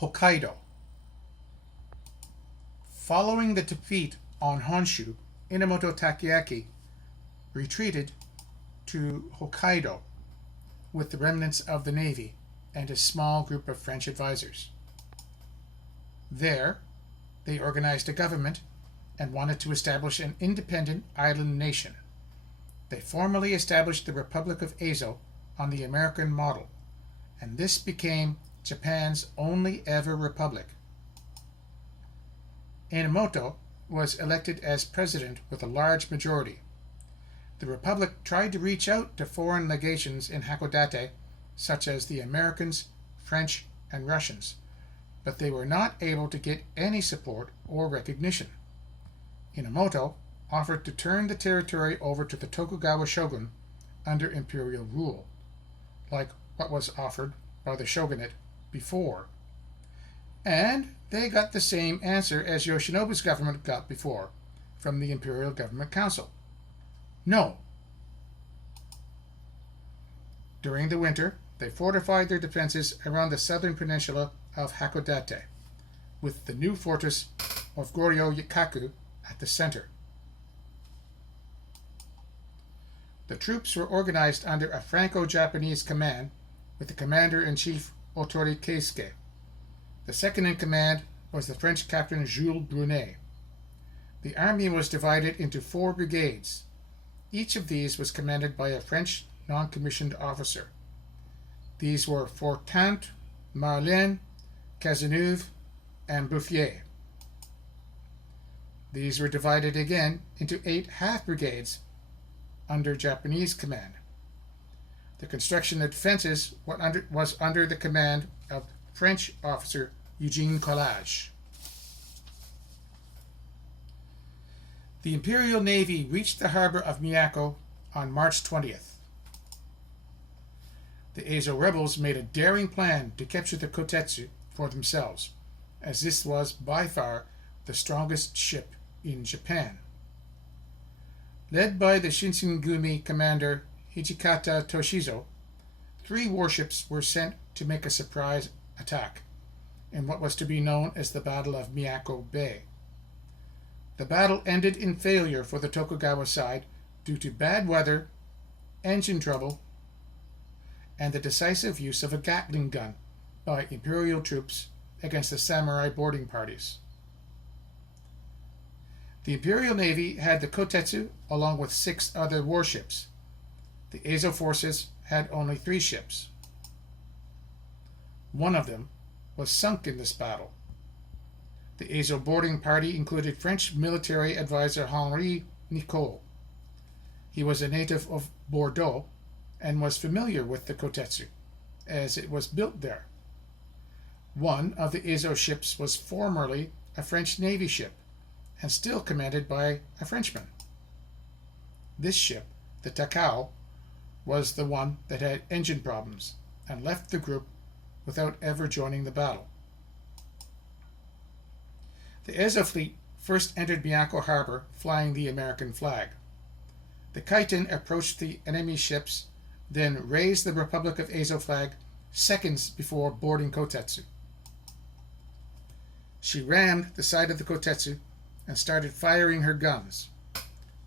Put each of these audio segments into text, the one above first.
Hokkaido. Following the defeat on Honshu, Enomoto Takeaki retreated to Hokkaido with the remnants of the navy and a small group of French advisors. There, they organized a government and wanted to establish an independent island nation. They formally established the Republic of Ezo on the American model, and this became Japan's only ever republic. Enomoto was elected as president with a large majority. The Republic tried to reach out to foreign legations in Hakodate, such as the Americans, French, and Russians, but they were not able to get any support or recognition. Enomoto offered to turn the territory over to the Tokugawa shogun under imperial rule, like what was offered by the shogunate before. And they got the same answer as Yoshinobu's government got before, from the Imperial Government Council. No. During the winter, they fortified their defenses around the southern peninsula of Hakodate, with the new fortress of Goryo-Kaku at the center. The troops were organized under a Franco-Japanese command, with the commander-in-chief Otori Keisuke. The second in command was the French captain Jules Brunet. The army was divided into 4 brigades. Each of these was commanded by a French non-commissioned officer. These were Fortant, Marlin, Cazeneuve, and Bouffier. These were divided again into 8 half-brigades under Japanese command. The construction of defenses was under the command of French officer Eugene Collage. The Imperial Navy reached the harbor of Miyako on March 20th. The Ezo rebels made a daring plan to capture the Kotetsu for themselves, as this was by far the strongest ship in Japan. Led by the Shinsengumi commander Hijikata Toshizo, 3 warships were sent to make a surprise attack in what was to be known as the Battle of Miyako Bay. The battle ended in failure for the Tokugawa side due to bad weather, engine trouble, and the decisive use of a Gatling gun by Imperial troops against the samurai boarding parties. The Imperial Navy had the Kotetsu along with 6 other warships. The Ezo forces had only 3 ships. One of them was sunk in this battle. The Ezo boarding party included French military advisor Henri Nicole. He was a native of Bordeaux and was familiar with the Kotetsu, as it was built there. One of the Ezo ships was formerly a French Navy ship, and still commanded by a Frenchman. This ship, the Takao, was the one that had engine problems and left the group without ever joining the battle. The Ezo fleet first entered Miyako Harbor flying the American flag. The Kaiten approached the enemy ships, then raised the Republic of Ezo flag seconds before boarding Kotetsu. She rammed the side of the Kotetsu and started firing her guns.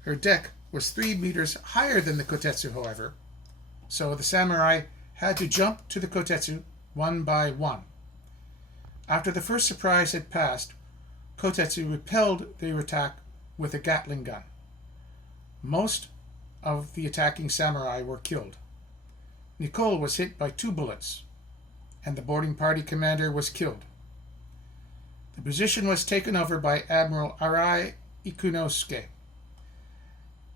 Her deck was 3 meters higher than the Kotetsu, however, so the samurai had to jump to the Kotetsu one by one. After the first surprise had passed, Kotetsu repelled their attack with a Gatling gun. Most of the attacking samurai were killed. Nicole was hit by 2 bullets, and the boarding party commander was killed. The position was taken over by Admiral Arai Ikunosuke.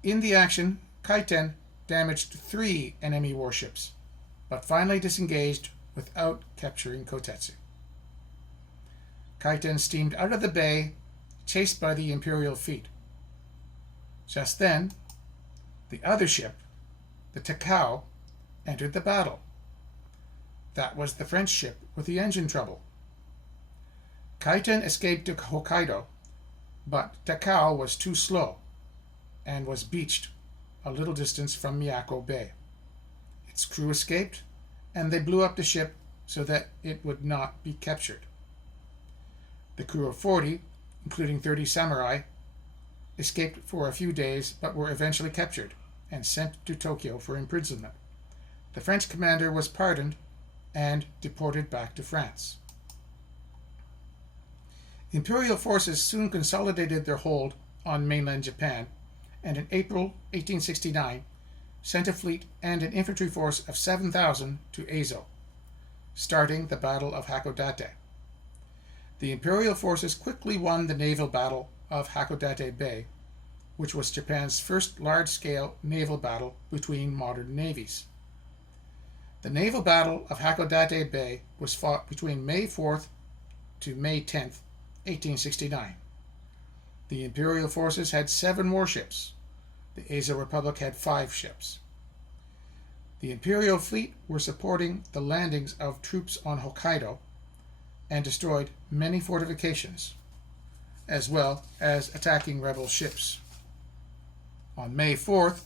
In the action, Kaiten damaged 3 enemy warships, but finally disengaged without capturing Kotetsu. Kaiten steamed out of the bay, chased by the Imperial fleet. Just then, the other ship, the Takao, entered the battle. That was the French ship with the engine trouble. Kaiten escaped to Hokkaido, but Takao was too slow and was beached a little distance from Miyako Bay. Its crew escaped, and they blew up the ship so that it would not be captured. The crew of 40, including 30 samurai, escaped for a few days but were eventually captured and sent to Tokyo for imprisonment. The French commander was pardoned and deported back to France. Imperial forces soon consolidated their hold on mainland Japan, and in April 1869 sent a fleet and an infantry force of 7,000 to Ezo, starting the Battle of Hakodate. The Imperial forces quickly won the naval battle of Hakodate Bay, which was Japan's first large-scale naval battle between modern navies. The naval battle of Hakodate Bay was fought between May 4th to May 10th, 1869. The Imperial forces had 7 warships. The Ezo Republic had 5 ships. The Imperial fleet were supporting the landings of troops on Hokkaido and destroyed many fortifications, as well as attacking rebel ships. On May 4th,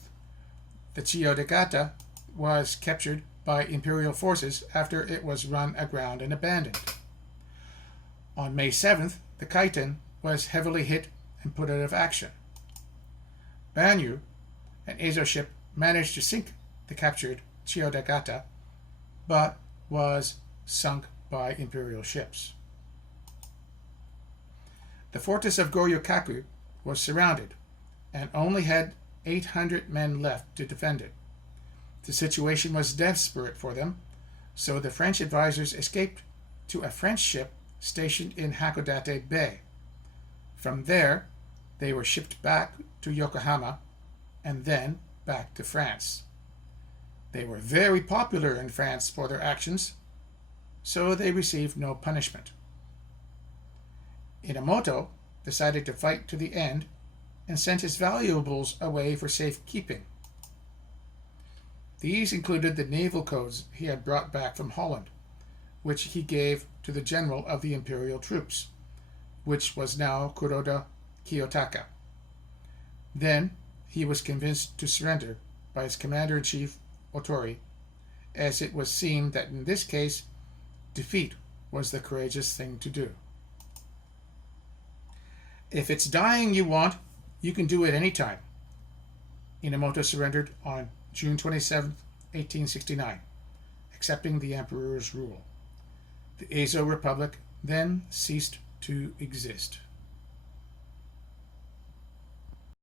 the Chiyoda was captured by Imperial forces after it was run aground and abandoned. On May 7th, the Kaiten was heavily hit and put out of action. Banyu, an Ezo ship, managed to sink the captured Chiyoda, but was sunk by Imperial ships. The fortress of Goryokaku was surrounded and only had 800 men left to defend it. The situation was desperate for them, so the French advisors escaped to a French ship stationed in Hakodate Bay. From there, they were shipped back to Yokohama and then back to France. They were very popular in France for their actions, so they received no punishment. Enomoto decided to fight to the end and sent his valuables away for safekeeping. These included the naval codes he had brought back from Holland, which he gave to the general of the imperial troops, which was now Kuroda Kiyotaka. Then he was convinced to surrender by his commander-in-chief Otori, as it was seen that in this case, defeat was the courageous thing to do. If it's dying you want, you can do it any time. Enomoto surrendered on June 27, 1869, accepting the emperor's rule. The Ezo Republic then ceased to exist.